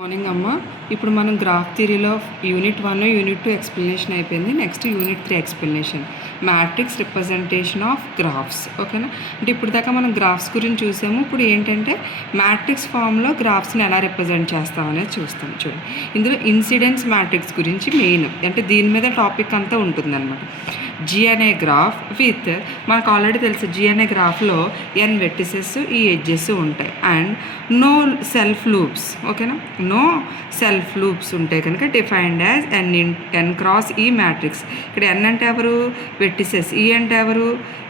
Morning అమ్మ. ఇప్పుడు మనం గ్రాఫ్ థియరీలో యూనిట్ 1 యూనిట్ 2 ఎక్స్ప్లెనేషన్ అయిపోయింది. Next unit 3 explanation matrix representation of graphs. ఓకేనా? అంటే ఇప్పుడు దాకా మనం గ్రాఫ్స్ గురించి చూసాము. ఇప్పుడు ఏంటంటే మ్యాట్రిక్స్ ఫామ్లో గ్రాఫ్స్ని ఎలా రిప్రజెంట్ చేస్తామనేది చూస్తాం. చూడండి, ఇందులో ఇన్సిడెన్స్ మ్యాట్రిక్స్ గురించి మెయిన్, అంటే దీని మీద టాపిక్ అంతా ఉంటుందన్నమాట. జీ అనే గ్రాఫ్ విత్, మనకు ఆల్రెడీ తెలుసు జీ అనే గ్రాఫ్లో ఎన్ వెర్టిసెస్ ఈ ఎడ్జెస్ ఉంటాయి అండ్ నో సెల్ఫ్ లూప్స్. ఓకేనా? నో సెల్ఫ్ లూప్స్ ఉంటాయి కనుక డిఫైన్డ్ యాజ్ ఎన్ క్రాస్ ఈ మ్యాట్రిక్స్. ఇక్కడ ఎన్ అంటే ఎవరు? వెర్టిసెస్. ఈ అంటే ఎవరు?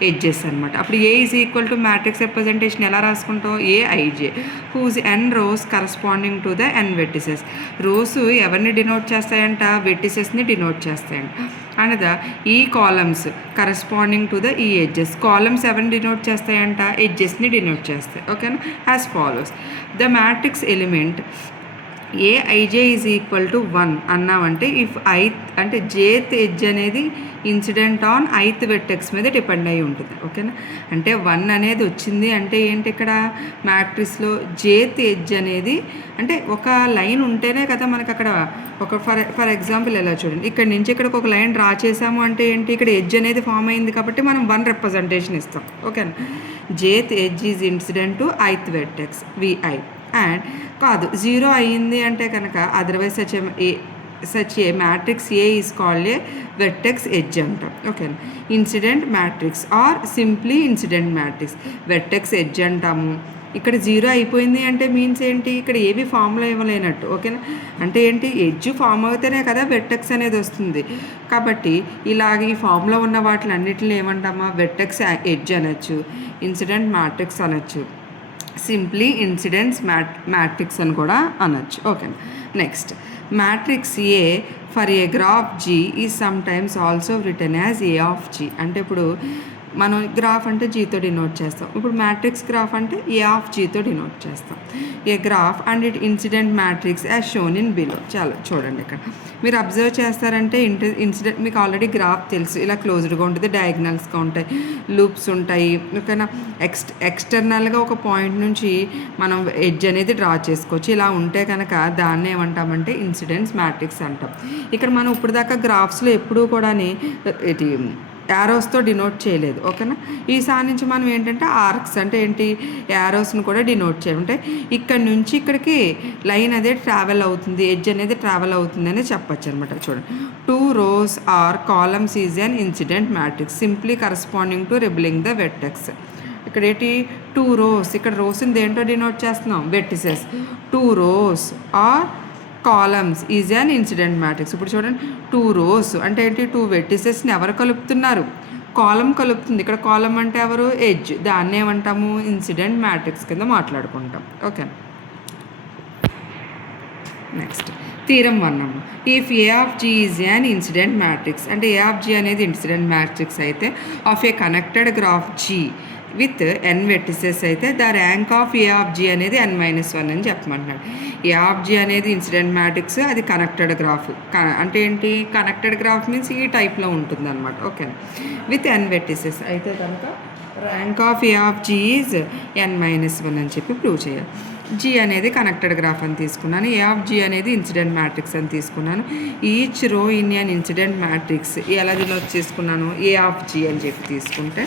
ఎడ్జెస్ అనమాట. అప్పుడు A is equal to matrix representation ఎలా రాసుకుంటాం? A i j whose n rows corresponding to the n vertices. Rows ఎవరిని డినోట్ చేస్తాయంట? వెర్టిసెస్ని డినోట్ చేస్తాయంట. అనగా ఈ కాలమ్స్ కరస్పాండింగ్ టు ద ఈ ఎడ్జెస్. కాలమ్స్ ఎవరిని డినోట్ చేస్తాయంట? ఎడ్జెస్ని డినోట్ చేస్తాయి. ఓకేనా? As follows. The matrix element a i j is equal to 1 అన్నామంటే ఇఫ్ ఐత్ అంటే జేత్ ఎడ్జ్ అనేది ఇన్సిడెంట్ ఆన్ ఐత్ వెర్టెక్స్ మీద డిపెండ్ అయి ఉంటుంది. ఓకేనా? అంటే 1 అనేది వచ్చింది అంటే ఏంటి? ఇక్కడ మ్యాట్రిక్స్లో జేత్ ఎడ్జ్ అనేది అంటే ఒక లైన్ ఉంటేనే కదా మనకు అక్కడ ఒక ఫర్ ఎగ్జాంపుల్ ఎలా చూడండి, ఇక్కడ నుంచి ఇక్కడికి ఒక లైన్ డ్రా చేసాము అంటే ఏంటి? ఇక్కడ ఎడ్జ్ అనేది ఫామ్ అయింది కాబట్టి మనం 1 రిప్రజెంటేషన్ ఇస్తాం. ఓకేనా? Jth edge is incident to ith vertex v i and కాదు 0 అయ్యింది అంటే కనుక otherwise such a matrix A is called a vertex edge అంటాం. ఓకేనా? Incident matrix or simply incident matrix vertex edge అంటాము. ఇక్కడ 0 అయిపోయింది అంటే మీన్స్ ఏంటి? ఇక్కడ ఏవి ఫామ్లో ఇవ్వలేనట్టు. ఓకేనా? అంటే ఏంటి? ఎడ్జ్ ఫామ్ అవుతేనే కదా వెర్టెక్స్ అనేది వస్తుంది. కాబట్టి ఇలాగ ఈ ఫామ్లో ఉన్న వాటిలన్నిటిని ఏమంటామా? వెర్టెక్స్ ఎడ్జ్ అనొచ్చు, ఇన్సిడెంట్ మ్యాట్రిక్స్ అనొచ్చు, సింప్లీ ఇన్సిడెన్స్ మ్యాట్రిక్స్ అని కూడా అనొచ్చు. Okay. Next, matrix A for a graph G is sometimes also written as A of G. అంటే ఇప్పుడు మనం గ్రాఫ్ అంటే జీతో డినోట్ చేస్తాం. ఇప్పుడు మ్యాట్రిక్స్ గ్రాఫ్ అంటే ఏ ఆఫ్ జీతో డినోట్ చేస్తాం. A graph and it incident matrix as shown in below. చాలా చూడండి, ఇక్కడ మీరు అబ్జర్వ్ చేస్తారంటే ఇన్సిడెంట్ మీకు ఆల్రెడీ గ్రాఫ్ తెలుసు. ఇలా క్లోజ్డ్గా ఉంటుంది, డయాగ్నల్స్గా ఉంటాయి, లూప్స్ ఉంటాయి. ఓకేనా? ఎక్స్టర్నల్గా ఒక పాయింట్ నుంచి మనం ఎడ్జ్ అనేది డ్రా చేసుకోవచ్చు. ఇలా ఉంటే కనుక దాన్ని ఏమంటామంటే ఇన్సిడెన్స్ మ్యాట్రిక్స్ అంటాం. ఇక్కడ మనం ఇప్పుడు దాకా గ్రాఫ్స్లో ఎప్పుడూ కూడా ఇది యారోస్తో డినోట్ చేయలేదు. ఓకేనా? ఈసారి నుంచి మనం ఏంటంటే ఆర్క్స్ అంటే ఏంటి? యారోస్ని కూడా డినోట్ చేయాలంటే ఇక్కడ నుంచి ఇక్కడికి లైన్ అదే ట్రావెల్ అవుతుంది, ఎడ్జ్ అనేది ట్రావెల్ అవుతుంది అని చెప్పచ్చు అనమాట. చూడండి, 2 rows or columns is an incident matrix simply corresponding to relabelling the vertex. ఇక్కడ ఏంటి? 2 rows. ఇక్కడ రోస్ని దేంట్లో డినోట్ చేస్తున్నాం? Vertices. 2 rows or columns is an incident matrix. ఇప్పుడు చూడండి, 2 rows అంటే ఏంటి? 2 వెర్టిసెస్ని ఎవరు కలుపుతున్నారు? కాలం కలుపుతుంది. ఇక్కడ కాలం అంటే ఎవరు? ఎడ్జ్. దాన్ని ఏమంటాము? ఇన్సిడెంట్ మ్యాట్రిక్స్ కింద మాట్లాడుకుంటాం. Okay. Next, theorem 1. If A of G is an incident matrix అంటే ఏ ఆఫ్ జీ అనేది ఇన్సిడెంట్ మ్యాట్రిక్స్ అయితే of a connected graph G with n vertices అయితే the rank of A of G అనేది n-1 అని చెప్పమంటున్నాడు. A of G అనేది incident matrix, అది connected graph. అంటే ఏంటి? కనెక్టెడ్ గ్రాఫ్ మీన్స్ ఈ టైప్లో ఉంటుంది అనమాట. ఓకే. విత్ ఎన్ వెర్టిసెస్ అయితే కనుక rank of A of G is n-1 అని చెప్పి ప్రూవ్ చేయాలి. జీ అనేది కనెక్టెడ్ గ్రాఫ్ అని తీసుకున్నాను, ఏ ఆఫ్ జీ అనేది ఇన్సిడెంట్ మ్యాట్రిక్స్ అని తీసుకున్నాను. Each row in an incident matrix ఎలా డినోట్ చేసుకున్నాను? ఏ ఆఫ్ జీ అని చెప్పి తీసుకుంటే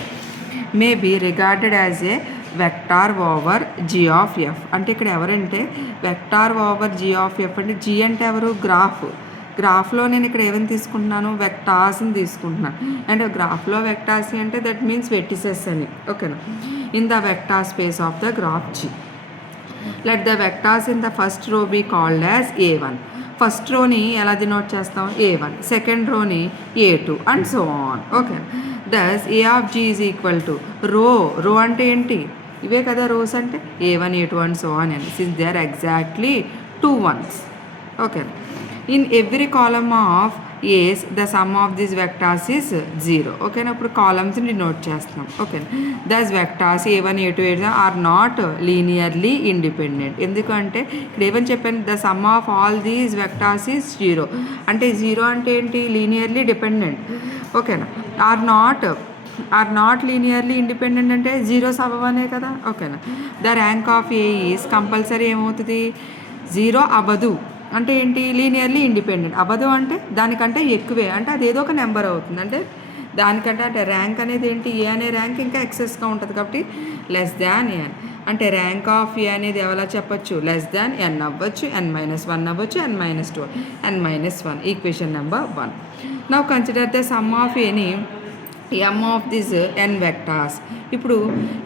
may be regarded as a vector over G of F. అంటే ఇక్కడ ఎవరంటే vector over G of F అంటే జీ అంటే ఎవరు? గ్రాఫ్. గ్రాఫ్లో నేను ఇక్కడ ఏమని తీసుకుంటున్నాను? వెక్టార్స్ని తీసుకుంటున్నాను. అండ్ గ్రాఫ్లో వెక్టార్స్ అంటే దట్ మీన్స్ వెర్టిసెస్ అని. ఓకేనా? In the vector space of the graph G let the vectors in the first row be called as A1. First రోని ఎలా డినోట్ చేస్తాం? A1. సెకండ్ రోని A2 and so on. Okay. Thus A of G is equal to row అంటే ఏంటి? ఇవే కదా rows అంటే, A1, A2 and so on అని. Since they are exactly 2 ones. Okay. In every column of A's the sum of this vectors is 0. ఓకేనా? ఇప్పుడు కాలమ్స్ని denote చేస్తున్నాం. Okay. Thus vectors A1, A2, A3 are not linearly independent. ఎందుకంటే ఇక్కడ ఏమని చెప్పాను? The sum of all these vectors is 0. అంటే 0 అంటే ఏంటి? Linearly dependent. ఓకేనా? ఆర్ నాట్ లీనియర్లీ ఇండిపెండెంట్ అంటే 0s అవ్వనే కదా. ఓకేనా? The rank of A is compulsory ఏమవుతుంది? జీరో అవ్వదు అంటే ఏంటి, లీనియర్లీ ఇండిపెండెంట్. అవ్వదు అంటే దానికంటే ఎక్కువే, అంటే అది ఏదో ఒక నెంబర్ అవుతుంది. అంటే దానికంటే అంటే ర్యాంక్ అనేది ఏంటి, ఏ అనే ర్యాంక్ ఇంకా ఎక్సెస్గా ఉంటుంది కాబట్టి లెస్ దాన్ ఎన్. అంటే ర్యాంక్ ఆఫ్ ఏ అనేది ఎవలా చెప్పచ్చు, లెస్ దాన్ ఎన్ అవ్వచ్చు, n-1 అవ్వచ్చు, n-2, n-1. Equation number 1. Now consider the sum of any m of this n vectors. ఇప్పుడు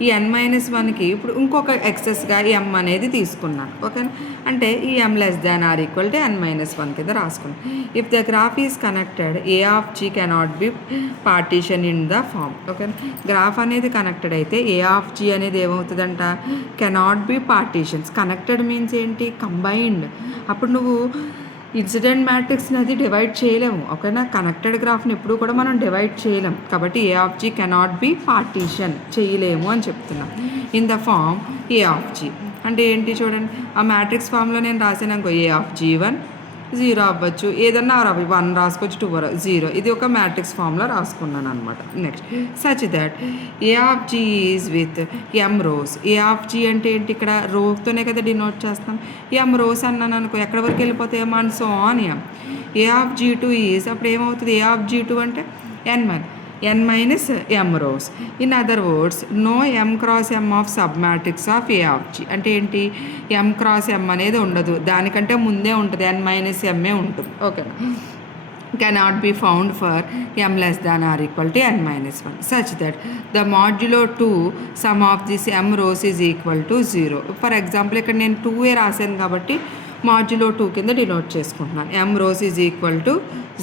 ఈ n-1కి ఇప్పుడు ఇంకొక ఎక్సెస్గా ఎమ్ అనేది తీసుకున్నాను. ఓకేనా, అంటే ఈ m less than or equal to n-1 కింద రాసుకున్నాను. If the graph is connected A of G cannot be partition in the form. ఓకేనా, గ్రాఫ్ అనేది కనెక్టెడ్ అయితే ఏ ఆఫ్ జీ అనేది ఏమవుతుందంట, cannot be partitions. Connected means ఏంటి, కంబైన్డ్. అప్పుడు నువ్వు ఇన్సిడెంట్ మ్యాట్రిక్స్ని అది డివైడ్ చేయలేము. ఓకేనా, కనెక్టెడ్ గ్రాఫ్ని ఎప్పుడు కూడా మనం డివైడ్ చేయలేం కాబట్టి A of G cannot be partition చేయలేము అని చెప్తున్నాం. In the form A of G అంటే ఏంటి చూడండి, ఆ మ్యాట్రిక్స్ ఫామ్లో నేను రాసాను ఏ ఆఫ్ జీ1 0 అవ్వచ్చు, ఏదన్నా 1 రాసుకోవచ్చు, 2 0. ఇది ఒక మ్యాట్రిక్స్ ఫామ్లో రాసుకున్నాను అనమాట. Next such that A of G is with m rows. A of G అంటే ఏంటి, ఇక్కడ రోతోనే కదా డినోట్ చేస్తాం. ఎమ్ రోస్ అన్నాను అనుకో, ఎక్కడి వరకు వెళ్ళిపోతాయి m and so on m. A of G two is, అప్పుడు ఏమవుతుంది, ఏ ఆఫ్ జీ2 అంటే n-m rows. In other words, no m cross m of submatrix of A of G. అంటే ఏంటి, m cross m అనేది ఉండదు, దానికంటే ముందే ఉంటుంది, n-m ఉంటుంది. ఓకేనా, cannot be found for m less than or equal to n-1 such that the modulo 2 sum of this m rows is equal to 0. For example ఇక్కడ నేను 2 రాశాను కాబట్టి మాడ్యులో 2 కింద డినోట్ చేసుకుంటున్నాను. ఎమ్ రోస్ ఈజ్ ఈక్వల్ టు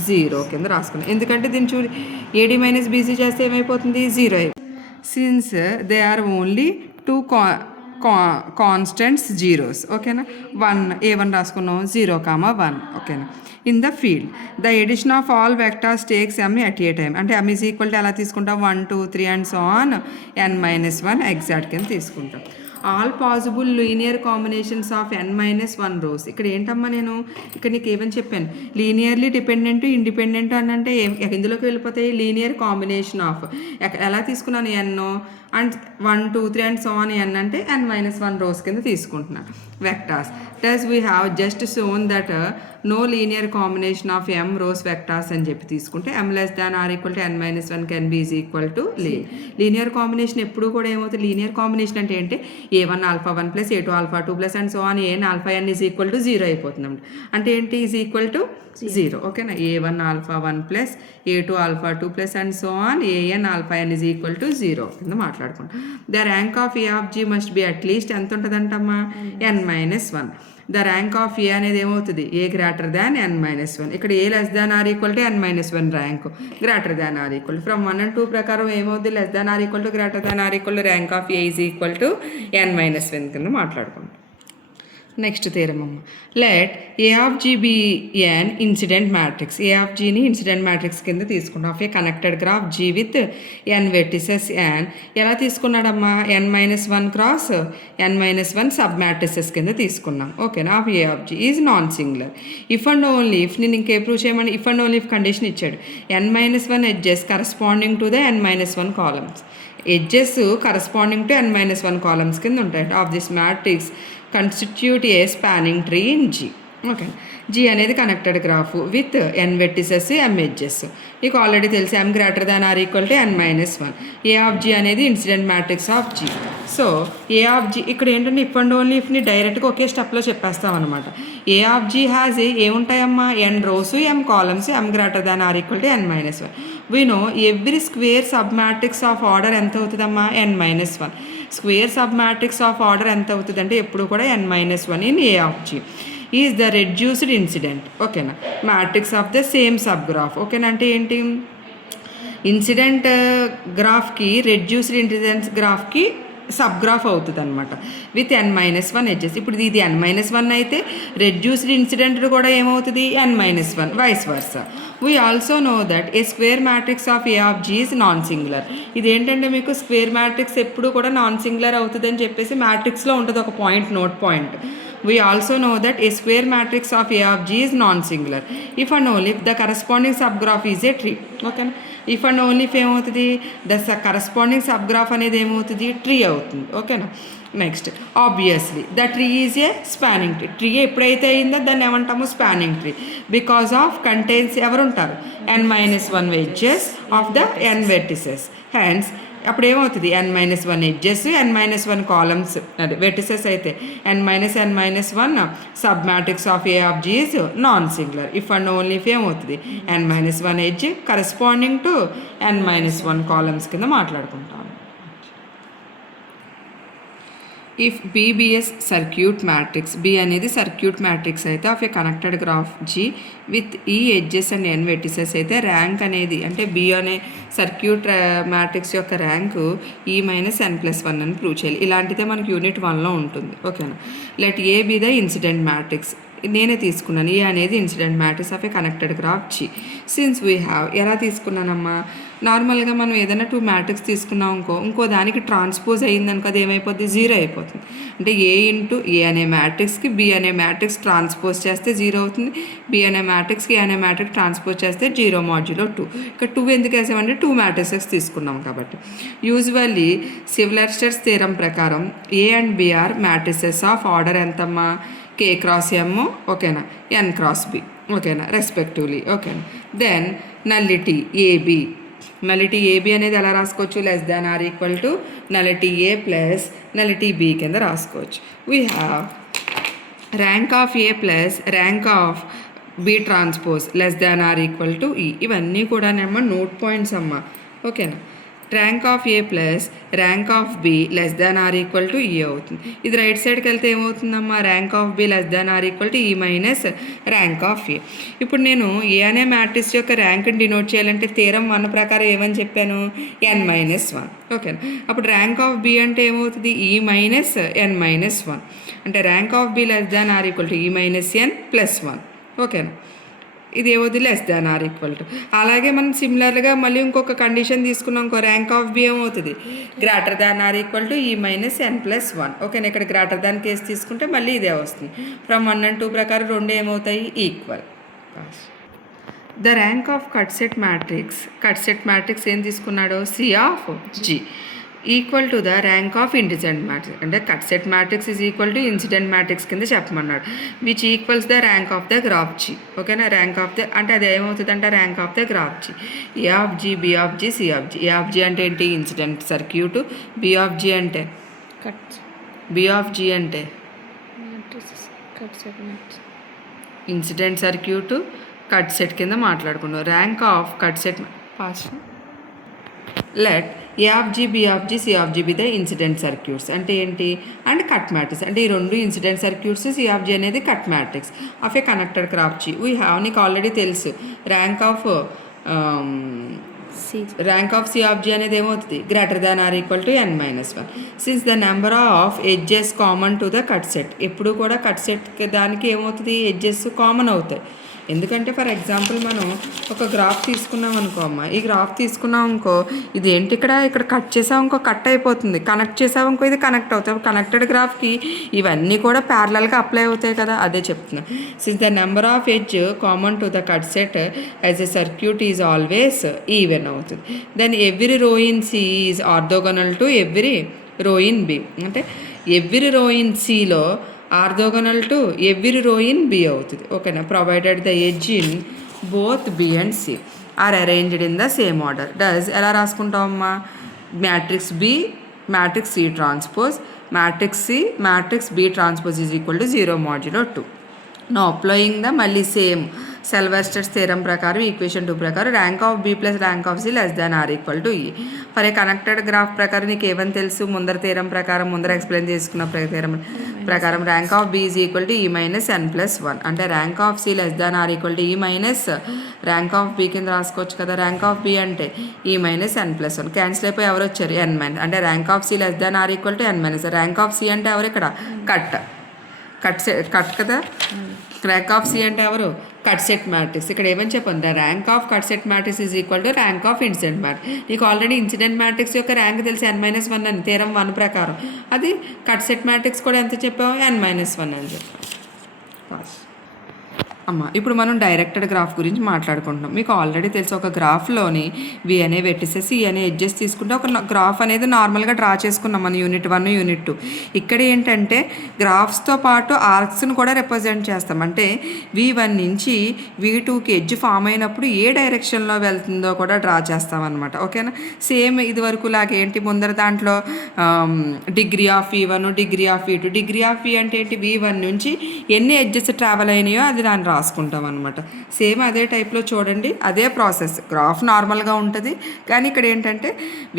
0 కింద రాసుకున్నాను. ఎందుకంటే దీన్ని చూడు ఏడీ మైనస్ బీసీ చేస్తే ఏమైపోతుంది, 0. Since they are only 2 constants zeros. ఓకేనా, 1 A1 రాసుకున్నాం, 0, 1. ఓకేనా, in the field the addition of all vectors takes m at a time. అంటే ఎమ్ ఈజ్ ఈక్వల్ టు ఎలా తీసుకుంటాం, 1 2 3 and so on n-1 exact కింద తీసుకుంటాం. All possible linear combinations of n-1 rows. ఇక్కడ ఏంటమ్మా, నేను ఇక్కడ నీకు ఏమని చెప్పాను, లీనియర్లీ డిపెండెంట్ ఇండిపెండెంట్ అని అంటే ఎందులోకి వెళ్ళిపోతాయి, లీనియర్ కాంబినేషన్ ఆఫ్. ఎలా తీసుకున్నాను, n and 1 2 3 and so on n అంటే n-1 రోస్ కింద తీసుకుంటున్నాను vectors. Thus we have just shown that no linear combination of m rows vectors అని చెప్పి తీసుకుంటే m less than or equal to n-1 can be is equal to linear combination. ఎప్పుడు కూడా ఏమవుతుంది, linear combination అంటే ఏంటి, a1 α1 plus a2 α2 plus and so on an αn is equal to 0 అయిపోతుంది. అంటే ఏంటి, ఈజ్ ఈక్వల్ టు 0. ఓకేనా, a1 α1 plus a2 α2 plus and so on an αn is equal to 0 కింద మాట్లాడుకుంటాం. The rank of A of G must be at least ఎంత ఉంటుందంటమ్మా, n-1. The rank of A అనేది ఏమవుతుంది, ఏ గ్రేటర్ దాన్ n-1. ఇక్కడ A less than or equal to n-1 rank greater than or equal. From 1 and 2 ప్రకారం ఏమవుతుంది, less than or equal to greater than or equal to rank of A is equal to n-1 కింద మాట్లాడుకుంటాం. Next theorem అమ్మ, let A of G be an incident matrix. A of జీని incident matrix కింద తీసుకున్నాం. Of a connected graph G with n vertices n. ఎలా తీసుకున్నాడమ్మా, n-1 cross n-1 sub matrices కింద తీసుకున్నాం. ఓకేనా, of A of G is non singular. If and only if, నేను ఇంకే ప్రూవ్ చేయమని if and only if condition ఇచ్చాడు. n-1 edges corresponding to the n-1 columns. Edges corresponding to n-1 columns కింద ఉంటాయి. Of this matrix constitute a spanning tree in G. Okay, G అనేది connected graph with n vertices m edges. నీకు already తెలిసి m greater than or equal to n-1. A of G అనేది incident matrix of G. So A of G ఇక్కడ ఏంటంటే if and only ఇఫ్ని డైరెక్ట్గా ఒకే స్టెప్లో చెప్పేస్తాం అనమాట. ఏ ఆఫ్ జీ హ్యాజ్ ఏముంటాయమ్మా, n rows m columns, m greater than or equal to n-1. We know every square sub matrix of order ఎంత అవుతుందమ్మా, n-1. Square sub matrix of order ఎంత అవుతుంది అంటే ఎప్పుడు కూడా n-1 in A of G is the reduced incident. ఓకేనా, matrix of the same sub graph. ఓకేనా, అంటే ఏంటి, ఇన్సిడెంట్ గ్రాఫ్కి రెడ్యూస్డ్ ఇన్సిడెన్స్ గ్రాఫ్కి సబ్ గ్రాఫ్ అవుతుంది అనమాట విత్ n-1 ఎడ్జెస్. ఇప్పుడు ఇది n-1 అయితే రెడ్యూస్డ్ ఇన్సిడెంట్ కూడా ఏమవుతుంది, n-1, vice versa. We also know that a square matrix of A of G is non singular. ఇదేంటంటే మీకు స్క్వేర్ మ్యాట్రిక్స్ ఎప్పుడు కూడా నాన్ సింగులర్ అవుతుంది అని చెప్పేసి మ్యాట్రిక్స్లో ఉంటుంది ఒక point, note point. We also know that a square matrix of A of G is non-singular if and only if the corresponding subgraph is a tree. Okay, if and only if ఏమవుతుంది, the corresponding sub graph అనేది ఏమవుతుంది, tree అవుతుంది. ఓకేనా, next obviously the tree is a spanning tree. Tree ఎప్పుడైతే అయిందో దాన్ని ఏమంటాము spanning tree. Because of contains ఎవరు ఉంటారు n-1 edges of the n vertices. Hence అప్పుడు ఏమవుతుంది n-1 ఎడ్జెస్ n-1 కాలమ్స్ అదే వెర్టిసెస్ అయితే n-1 sub matrix of A of G is non singular. If and only if ఏమవుతుంది n-1 edge corresponding to n-1 columns కింద మాట్లాడుకుంటాం. If BBS circuit matrix, B అనేది circuit matrix అయితే of a connected graph G with E edges and n vertices అయితే rank అనేది అంటే B అనే circuit matrix యొక్క ర్యాంకు E-n+1 అని ప్రూవ్ చేయాలి. ఇలాంటిదే మనకి యూనిట్ 1లో ఉంటుంది. ఓకేనా. Let A B the incident matrix. నేనే తీసుకున్నాను ఏ అనేది incident matrix of a connected graph G. Since we have ఎలా తీసుకున్నానమ్మా, నార్మల్గా మనం ఏదైనా 2 మ్యాట్రిక్స్ తీసుకున్నాం ఇంకో దానికి ట్రాన్స్పోజ్ అయ్యిందనుకో అది ఏమైపోద్ది 0 అయిపోతుంది. అంటే A అనే మ్యాట్రిక్స్కి B అనే మ్యాట్రిక్స్ ట్రాన్స్పోజ్ చేస్తే 0 అవుతుంది. B అనే మ్యాట్రిక్స్కి A అనే మ్యాట్రిక్స్ ట్రాన్స్పోజ్ చేస్తే 0 మాడ్యులో 2. ఇక్కడ 2 ఎందుకు వేసామంటే 2 మ్యాట్రిక్సెస్ తీసుకున్నాం కాబట్టి. యూజువల్లీ సివిలర్స్టర్స్ థీరం ప్రకారం A and B are matrices of order ఎంతమ్మా K క్రాస్ M, ఓకేనా, N క్రాస్ B, ఓకేనా, రెస్పెక్టివ్లీ. ఓకేనా. దెన్ నల్లిటీ ఏబి అనేది ఎలా రాసుకోవచ్చు less than or equal to nullity A plus nullity B కింద రాసుకోవచ్చు. We have rank of A plus rank of B transpose less than or equal to ఈ. ఇవన్నీ కూడా నోట్ పాయింట్స్ అమ్మ. ఓకేనా. Rank of A plus rank of B less than or equal to ఈ అవుతుంది. ఇది రైట్ సైడ్కి వెళ్తే ఏమవుతుందమ్మా rank of B less than or equal to ఈ మైనస్ ర్యాంక్ ఆఫ్ ఏ. ఇప్పుడు నేను ఏ అనే మ్యాట్రిక్స్ యొక్క ర్యాంక్ని డినోట్ చేయాలంటే థీరం 1 ప్రకారం ఏమని చెప్పాను n-1. ఓకేనా. అప్పుడు ర్యాంక్ ఆఫ్ బి అంటే ఏమవుతుంది E-n-1. అంటే rank of B less than or equal to E-n+1. ఓకేనా. ఇది ఏమవుతుంది less than or equal to. అలాగే మనం సిమిలర్గా మళ్ళీ ఇంకొక కండిషన్ తీసుకున్నాం ర్యాంక్ ఆఫ్ బి ఏమవుతుంది greater than or equal to E-n+1. ఓకేనా. ఇక్కడ గ్రేటర్ దాన్ కేసు తీసుకుంటే మళ్ళీ ఇదే వస్తుంది. ఫ్రమ్ 1 and 2 ప్రకారం 2 ఏమవుతాయి equal. The rank of cut set matrix ఏం తీసుకున్నాడు C of G equal to the rank of incident matrix. అంటే cut set matrix is equal to incident matrix కింద చెప్పమన్నాడు. Which equals the rank of the graph G. ఓకేనా. Rank of the అంటే అది ఏమవుతుంది అంటే rank of the graph G. A of G, B of G, C of G. A of G అంటే ఏంటి incident circuit, B of G అంటే B of G అంటే incident circuit cut set కింద మాట్లాడుకున్నాం. Rank of cut set first let A of G, B of G, C of G be the incident circuits. అంటే ఏంటి and cut matrix. అంటే ఈ 2 incident circuits, C of G అనేది cut matrix of a connected graph G. We have నీకు already తెలుసు rank of C of G అనేది ఏమవుతుంది greater than or equal to n-1. Since the number of edges common to the cut set. ఎప్పుడు కూడా cut set దానికి ఏమవుతుంది edges common అవుతాయి. ఎందుకంటే ఫర్ ఎగ్జాంపుల్ మనం ఒక గ్రాఫ్ తీసుకున్నాం అనుకో అమ్మ, ఈ గ్రాఫ్ తీసుకున్నాం అనుకో ఇది ఏంటి ఇక్కడ కట్ చేసావు ఇంకో కట్ అయిపోతుంది, కనెక్ట్ చేసావు ఇంకో ఇది కనెక్ట్ అవుతాయి. కనెక్టెడ్ గ్రాఫ్కి ఇవన్నీ కూడా ప్యారలల్గా అప్లై అవుతాయి కదా, అదే చెప్తున్నా. Since the number of edge common to the cut set as a circuit is always even అవుతుంది. Then every row in C is orthogonal to every row in B. అంటే ఎవ్రీ రో ఇన్ సిలో orthogonal to every row in B అవుతుంది. ఓకేనా. Provided the edge in both B and C are arranged in the same order. Thus ఎలా రాసుకుంటామమ్మా matrix B matrix C transpose matrix C matrix B transpose is equal to 0 modulo 2. Now applying the మళ్ళీ same Sylvester's theorem ప్రకారం equation 2 ప్రకారం rank of B plus rank of C less than or equal to E. For a connected graph ప్రకారం నీకు ఏమని తెలుసు ముందర theorem ప్రకారం ముందర ఎక్స్ప్లెయిన్ చేసుకున్న థీరం ప్రకారం rank of B is equal to E-n+1. అంటే rank of C less than or equal to ఈ మైనస్ ర్యాంక్ ఆఫ్ బి కింద రాసుకోవచ్చు కదా. ర్యాంక్ ఆఫ్ బి అంటే E-n+1 క్యాన్సిల్ అయిపోయి ఎవరు వచ్చారు n-. అంటే rank of C less than or equal to n-. Rank of C అంటే ఎవరు ఇక్కడ కట్ కదా. ర్యాంక్ ఆఫ్ సి అంటే ఎవరు కట్ సెట్ మ్యాట్రిక్స్. ఇక్కడ ఏమని చెప్పండి rank of cut set matrix is equal to rank of incident matrix. నీకు ఆల్రెడీ ఇన్సిడెంట్ మ్యాట్రిక్స్ యొక్క ర్యాంక్ తెలిసి n-1 అని థీరం 1 ప్రకారం. అది కట్ సెట్ మ్యాట్రిక్స్ కూడా ఎంత చెప్పాము n-1 అని చెప్పాము. ఇప్పుడు మనం డైరెక్టెడ్ గ్రాఫ్ గురించి మాట్లాడుకుంటున్నాం. మీకు ఆల్రెడీ తెలుసు, ఒక గ్రాఫ్లోని వి అనే వెర్టిసెస్, ఈ అనే ఎడ్జెస్ తీసుకుంటే ఒక గ్రాఫ్ అనేది నార్మల్గా డ్రా చేసుకున్నాం మన యూనిట్ 1 యూనిట్ 2. ఇక్కడ ఏంటంటే గ్రాఫ్స్తో పాటు ఆర్క్స్ని కూడా రిప్రజెంట్ చేస్తాం. అంటే V1 నుంచి V2కి ఎడ్జ్ ఫామ్ అయినప్పుడు ఏ డైరెక్షన్లో వెళ్తుందో కూడా డ్రా చేస్తాం అనమాట. ఓకేనా? సేమ్ ఇది వరకు లాగా ఏంటి, ముందర దాంట్లో degree of V1, degree of V2. Degree of V అంటే ఏంటి, V1 నుంచి ఎన్ని ఎడ్జెస్ ట్రావెల్ అయినాయో అది దాన్ని రాసుకుంటాం అనమాట. సేమ్ అదే టైప్లో చూడండి, అదే ప్రాసెస్. గ్రాఫ్ నార్మల్గా ఉంటుంది, కానీ ఇక్కడ ఏంటంటే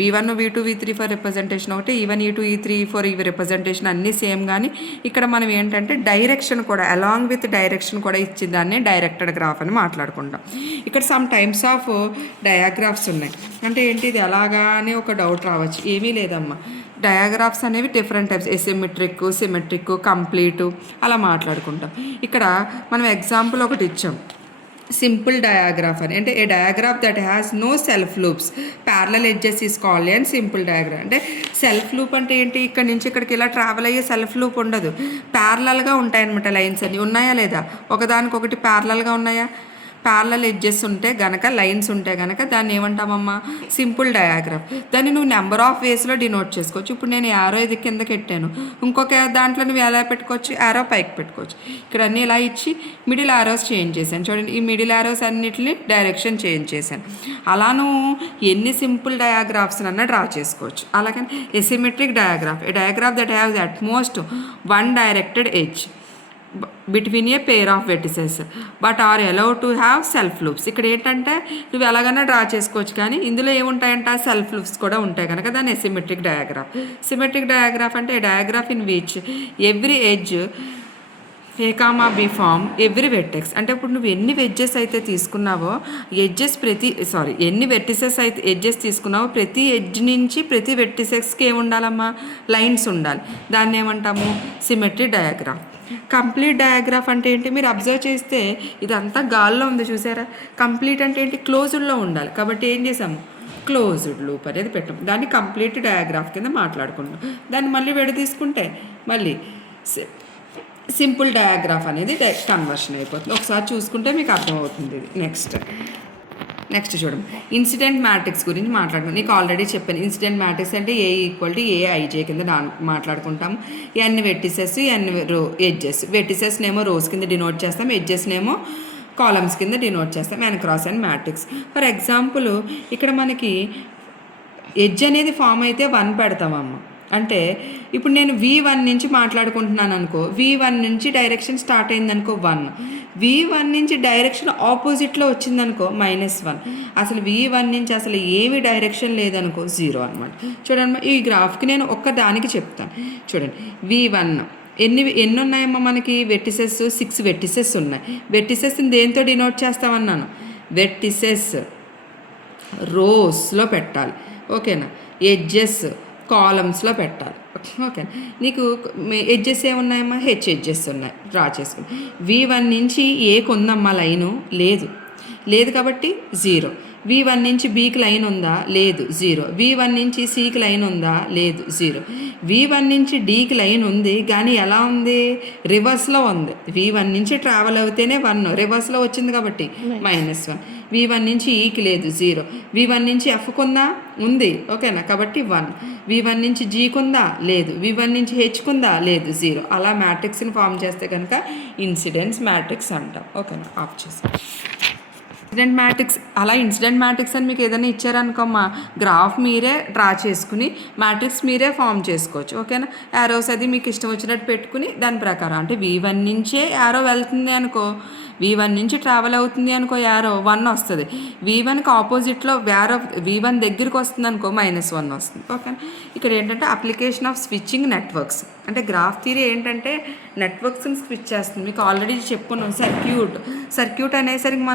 V1, V2, V3 for representation ఒకటి, E1, E2, E3, E4 ఇవి రిప్రజెంటేషన్ అన్నీ సేమ్. కానీ ఇక్కడ మనం ఏంటంటే డైరెక్షన్ కూడా అలాంగ్ విత్ డైరెక్షన్ కూడా ఇచ్చేదాన్ని డైరెక్టెడ్ గ్రాఫ్ అని మాట్లాడుకుంటాం. ఇక్కడ సమ్ టైమ్స్ ఆఫ్ డయాగ్రాఫ్స్ ఉన్నాయి. అంటే ఏంటి, ఇది ఎలాగా అని ఒక డౌట్ రావచ్చు. ఏమీ లేదమ్మా, డయాగ్రాఫ్స్ అనేవి different types, asymmetric, symmetric, complete అలా మాట్లాడుకుంటాం. ఇక్కడ మనం ఎగ్జాంపుల్ ఒకటి ఇచ్చాం, సింపుల్ డయాగ్రాఫ్ అని. అంటే a digraph that has no self loops parallel edges is called and simple diagram. అంటే సెల్ఫ్ లూప్ అంటే ఏంటి, ఇక్కడ నుంచి ఇక్కడికి ఇలా ట్రావెల్ అయ్యే సెల్ఫ్ లూప్ ఉండదు, ప్యారలల్గా ఉంటాయన్నమాట. లైన్స్ అన్ని ఉన్నాయా లేదా, ఒకదానికొకటి ప్యారలల్గా ఉన్నాయా, ప్యారలల్ ఎడ్జెస్ ఉంటే గనక, లైన్స్ ఉంటే గనక దాన్ని ఏమంటామమ్మా, సింపుల్ డయాగ్రాఫ్. దాన్ని నువ్వు నెంబర్ ఆఫ్ వేస్లో డినోట్ చేసుకోవచ్చు. ఇప్పుడు నేను యారో ఇది కిందకి పెట్టాను, ఇంకొక దాంట్లో నువ్వు ఎలా పెట్టుకోవచ్చు, యారో పైకి పెట్టుకోవచ్చు. ఇక్కడ అన్నీ ఇలా ఇచ్చి మిడిల్ యారోస్ చేంజ్ చేశాను. చూడండి, ఈ మిడిల్ యారోస్ అన్నిటిని డైరెక్షన్ చేంజ్ చేశాను. అలా నువ్వు ఎన్ని సింపుల్ డయాగ్రాఫ్స్ అన్నా డ్రా చేసుకోవచ్చు. అలాగని asymmetric digraph, a digraph that haves at most one directed edge between a pair of vertices but are allowed to have self loops. ఇక్కడ ఏంటంటే నువ్వు ఎలాగైనా డ్రా చేసుకోవచ్చు, కానీ ఇందులో ఏముంటాయంట, సెల్ఫ్ లూప్స్ కూడా ఉంటాయి కనుక దాన్ని సిమెట్రిక్ డయాగ్రాఫ్. సిమెట్రిక్ డయాగ్రాఫ్ అంటే digraph in which every edge A comma B form every vertex. అంటే ఇప్పుడు నువ్వు ఎన్ని వెడ్జెస్ అయితే తీసుకున్నావో, ఎన్ని వెర్టిసెస్ అయితే ఎడ్జెస్ తీసుకున్నావో, ప్రతి ఎడ్జ్ నుంచి ప్రతి వెర్టిసెస్కి ఏముండాలమ్మా, లైన్స్ ఉండాలి. దాన్ని ఏమంటాము, సిమెట్రిక్ డయాగ్రాఫ్. కంప్లీట్ డయాగ్రాఫ్ అంటే ఏంటి, మీరు అబ్జర్వ్ చేస్తే ఇదంతా గాల్లో ఉంది చూసారా. కంప్లీట్ అంటే ఏంటి, క్లోజ్డ్లో ఉండాలి. కాబట్టి ఏం చేసాము, క్లోజ్డ్ లూప్ అనేది పెట్టాం. దాన్ని కంప్లీట్ డయాగ్రాఫ్ కింద మాట్లాడుకుంటాం. దాన్ని మళ్ళీ తీసుకుంటే మళ్ళీ సింపుల్ డయాగ్రాఫ్ అనేది కన్వర్షన్ అయిపోతుంది. ఒకసారి చూసుకుంటే మీకు అర్థమవుతుంది ఇది. నెక్స్ట్ చూడండి, ఇన్సిడెంట్ మ్యాట్రిక్స్ గురించి మాట్లాడుకుంటాం. నీకు ఆల్రెడీ చెప్పాను, ఇన్సిడెంట్ మ్యాట్రిక్స్ అంటే A = AIJ కింద మాట్లాడుకుంటాము. ఎన్ని వెర్టిసెస్, ఎన్ని ఎడ్జెస్. వెర్టిసెస్నేమో రోస్ కింద డినోట్ చేస్తాం, ఎడ్జెస్నేమో కాలమ్స్ కింద డినోట్ చేస్తాం. N×N and matrix. For example ఇక్కడ మనకి ఎడ్జ్ అనేది ఫామ్ అయితే 1 పెడతామమ్మ. అంటే ఇప్పుడు నేను V1 నుంచి మాట్లాడుకుంటున్నాను అనుకో, V1 నుంచి డైరెక్షన్ స్టార్ట్ అయిందనుకో 1, V1 నుంచి డైరెక్షన్ ఆపోజిట్లో వచ్చిందనుకో -1. అసలు V1 నుంచి అసలు ఏమి డైరెక్షన్ లేదనుకో 0 అనమాట. చూడండి, ఈ గ్రాఫ్కి నేను ఒక్కదానికి చెప్తాను. చూడండి, V1 ఎన్ని ఉన్నాయమ్మా మనకి, వెర్టిసెస్ 6 వెర్టిసెస్ ఉన్నాయి. వెర్టిసెస్ని దేంతో డినోట్ చేస్తామన్నాను, వెర్టిసెస్ రోస్లో పెట్టాలి. ఓకేనా, ఎడ్జెస్ కాలమ్స్లో పెట్టాలి. ఓకే, నీకు ఎడ్జెస్ ఏమున్నాయమ్మా, హెచ్ ఎడ్జెస్ ఉన్నాయి, డ్రా చేసుకుని. V1 నుంచి ఏకి ఉందమ్మా లైను, లేదు కాబట్టి 0. V1 నుంచి Bకి లైన్ ఉందా, లేదు, 0. V1 నుంచి Cకి లైన్ ఉందా, లేదు, 0. V1 నుంచి Dకి లైన్ ఉంది, కానీ ఎలా ఉంది, రివర్స్లో ఉంది. V1 నుంచి ట్రావెల్ అవుతేనే 1, రివర్స్లో వచ్చింది కాబట్టి -1. V1 నుంచి Eకి లేదు, 0. V1 నుంచి Fకు ఉందా, ఉంది, ఓకేనా, కాబట్టి 1. V1 నుంచి Gకి ఉందా, లేదు. V1 నుంచి Hకి ఉందా, లేదు, 0. అలా మ్యాట్రిక్స్ని ఫామ్ చేస్తే కనుక ఇన్సిడెంట్స్ మ్యాట్రిక్స్ అంటాం. ఓకేనా, ఆఫ్ చేసి ఇన్సిడెంట్ మ్యాట్రిక్స్ అని మీకు ఏదైనా ఇచ్చారనుకోమ్మా, గ్రాఫ్ మీరే డ్రా చేసుకుని మ్యాట్రిక్స్ మీరే ఫామ్ చేసుకోవచ్చు. ఓకేనా, యారోస్ అది మీకు ఇష్టం వచ్చినట్టు పెట్టుకుని దాని ప్రకారం, అంటే V1 నుంచే యారో వెళ్తుంది అనుకో, V1 నుంచి ట్రావెల్ అవుతుంది అనుకో, యారో 1 వస్తుంది. V1కి ఆపోజిట్లో యారో V1 దగ్గరికి వస్తుంది అనుకో, -1 వస్తుంది. ఓకేనా, ఇక్కడ ఏంటంటే అప్లికేషన్ ఆఫ్ స్విచ్చింగ్ నెట్వర్క్స్. అంటే గ్రాఫ్ థియరీ ఏంటంటే నెట్వర్క్స్ని స్విచ్ చేస్తుంది. మీకు ఆల్రెడీ చెప్పుకున్నాం, సర్క్యూట్ అనేసరికి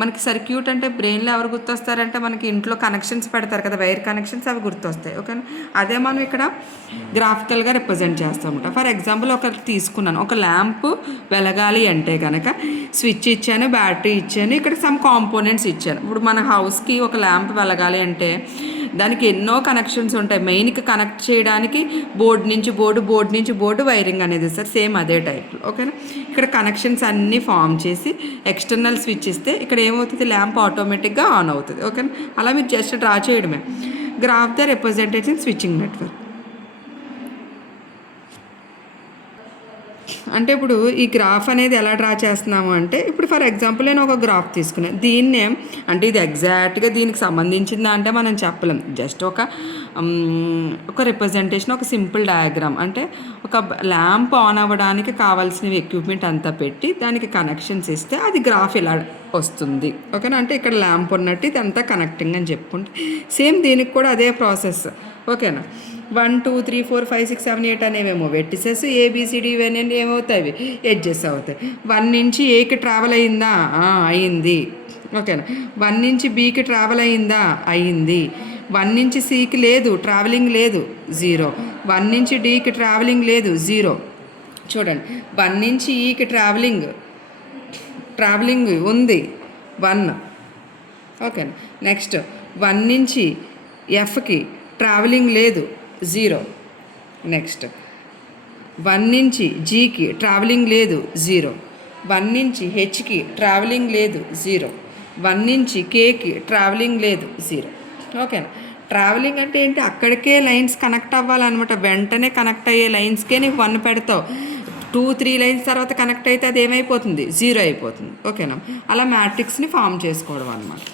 మనకి సర్క్యూట్ అంటే బ్రెయిన్లో ఎవరు గుర్తొస్తారంటే, మనకి ఇంట్లో కనెక్షన్స్ పెడతారు కదా, వైర్ కనెక్షన్స్, అవి గుర్తొస్తాయి. ఓకేనా, అదే మనం ఇక్కడ గ్రాఫికల్గా రిప్రజెంట్ చేస్తామన్నమాట. ఫర్ ఎగ్జాంపుల్ ఒకటి తీసుకున్నాను, ఒక ల్యాంప్ వెలగాలి అంటే కనుక స్విచ్ ఇచ్చాను, బ్యాటరీ ఇచ్చాను, ఇక్కడ సమ్ కాంపోనెంట్స్ ఇచ్చాను. ఇప్పుడు మన హౌస్కి ఒక ల్యాంప్ వెలగాలి అంటే దానికి ఎన్నో కనెక్షన్స్ ఉంటాయి. మెయిన్కి కనెక్ట్ చేయడానికి బోర్డు నుంచి బోర్డు వైరింగ్ అనేది సార్ సేమ్ అదే టైప్. ఓకేనా, ఇక్కడ కనెక్షన్స్ అన్నీ ఫామ్ చేసి ఎక్స్టర్నల్ స్విచ్ ఇస్తే ఇక్కడ ఏమవుతుంది, ల్యాంప్ ఆటోమేటిక్గా ఆన్ అవుతుంది. ఓకేనా, అలా మీరు జస్ట్ డ్రా చేయడమే. Graph the representation switching network అంటే ఇప్పుడు ఈ గ్రాఫ్ అనేది ఎలా డ్రా చేస్తున్నాము అంటే, ఇప్పుడు ఫర్ ఎగ్జాంపుల్ నేను ఒక గ్రాఫ్ తీసుకున్నాను. దీన్నే అంటే ఇది ఎగ్జాక్ట్గా దీనికి సంబంధించిందా అంటే మనం చెప్పలేం. జస్ట్ ఒక రిప్రజెంటేషన్, ఒక సింపుల్ డయాగ్రామ్. అంటే ఒక ల్యాంప్ ఆన్ అవ్వడానికి కావాల్సిన ఎక్విప్మెంట్ అంతా పెట్టి దానికి కనెక్షన్స్ ఇస్తే అది గ్రాఫ్ ఇలా వస్తుంది. ఓకేనా, అంటే ఇక్కడ ల్యాంప్ ఉన్నట్టు ఇదంతా కనెక్టింగ్ అని చెప్పుకుంటే సేమ్ దీనికి కూడా అదే ప్రాసెస్. ఓకేనా, 1 2 3 4 5 6 7 8 అనేవేమో వెట్టిసెస్, ఏబిసిడి ఇవన్నీ ఏమవుతాయి, ఎడ్జెస్ అవుతాయి. 1 నుంచి ఏకి ట్రావెల్ అయిందా, అయింది. ఓకేనా, 1 నుంచి బీకి ట్రావెల్ అయిందా, అయింది. 1 నుంచి సికి లేదు, ట్రావెలింగ్ లేదు, 0. 1 నుంచి డీకి ట్రావెలింగ్ లేదు, 0. చూడండి, 1 నుంచి ఈకి ట్రావెలింగ్ ఉంది, 1. ఓకేనా, నెక్స్ట్ 1 నుంచి ఎఫ్కి ట్రావెలింగ్ లేదు, 0. నెక్స్ట్ 1 నుంచి జీకి ట్రావెలింగ్ లేదు, 0. 1 నుంచి హెచ్కి ట్రావెలింగ్ లేదు, 0. 1 నుంచి కేకి ట్రావెలింగ్ లేదు, 0. ఓకేనా, ట్రావెలింగ్ అంటే ఏంటి, అక్కడికే లైన్స్ కనెక్ట్ అవ్వాలన్నమాట. వెంటనే కనెక్ట్ అయ్యే లైన్స్కే నీకు 1 పెడతావు. 2 3 లైన్స్ తర్వాత కనెక్ట్ అయితే అది ఏమైపోతుంది, 0 అయిపోతుంది. ఓకేనా, అలా మ్యాట్రిక్స్ని ఫామ్ చేసుకోవడం అనమాట.